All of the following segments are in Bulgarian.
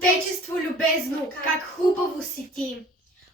Отечество любезно, как хубаво си ти!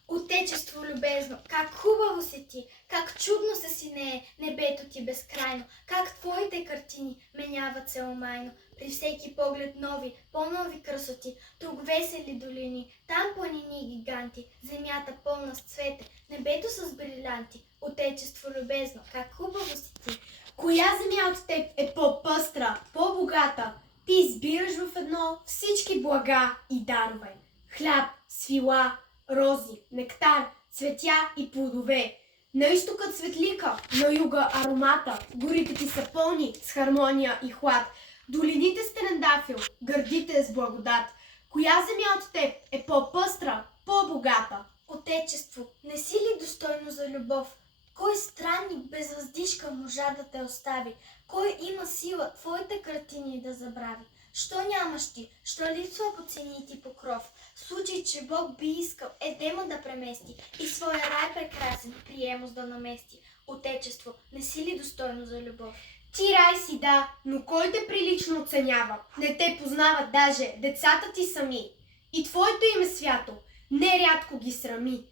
Отечество любезно, как хубаво си ти, как чудно се синее небето ти безкрайно, как твоите картини меняват целомайно, при всеки поглед нови, по-нови красоти, тук весели долини, там планини и гиганти, земята пълна с цвете, небето с брилянти. Отечество любезно, как хубаво си ти! Коя земя от теб е по-пъстра, по-богата? Ти избираш в едно всички блага и дарове. Хляб, свила, рози, нектар, цветя и плодове. На изтока цветлика, на юга аромата, горите ти са пълни с хармония и хлад. Долините с трендафил, гърдите с благодат. Коя земя от теб е по-пъстра, по-богата? Отечество, не си ли достойно за любов? Кой странник без въздишка можа да те остави? Кой има сила твоите картини да забрави? Що нямаш ти? Що липсва по цени ти покров? В случай, че Бог би искал Едема да премести и своя рай прекрасен приемос да намести. Отечество, не си ли достойно за любов? Ти рай си, да, но кой те прилично оценява? Не те познават даже децата ти сами. И твоето име свято нерядко ги срами.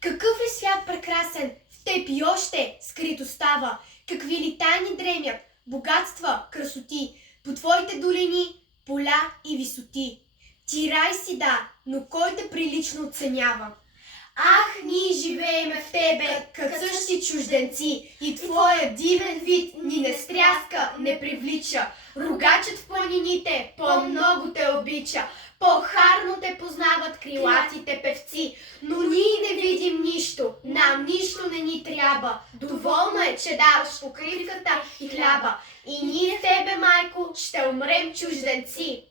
Какъв ли свят прекрасен в теб и още скрито става? Какви ли тайни дремят, богатства, красоти, по твоите долини, поля и висоти? Ти рай си, да, но кой те прилично оценява? Ах, ние живееме в тебе, като същи чужденци, и твоя дивен вид ни не стряска, не привлича. Рогачът в планините по-много те обича, по-харно те познават крилатите певци, но ние не видим нищо, нам нищо не ни трябва. Доволно е, че даваш покривката и хляба, и ние в тебе, майко, ще умрем чужденци.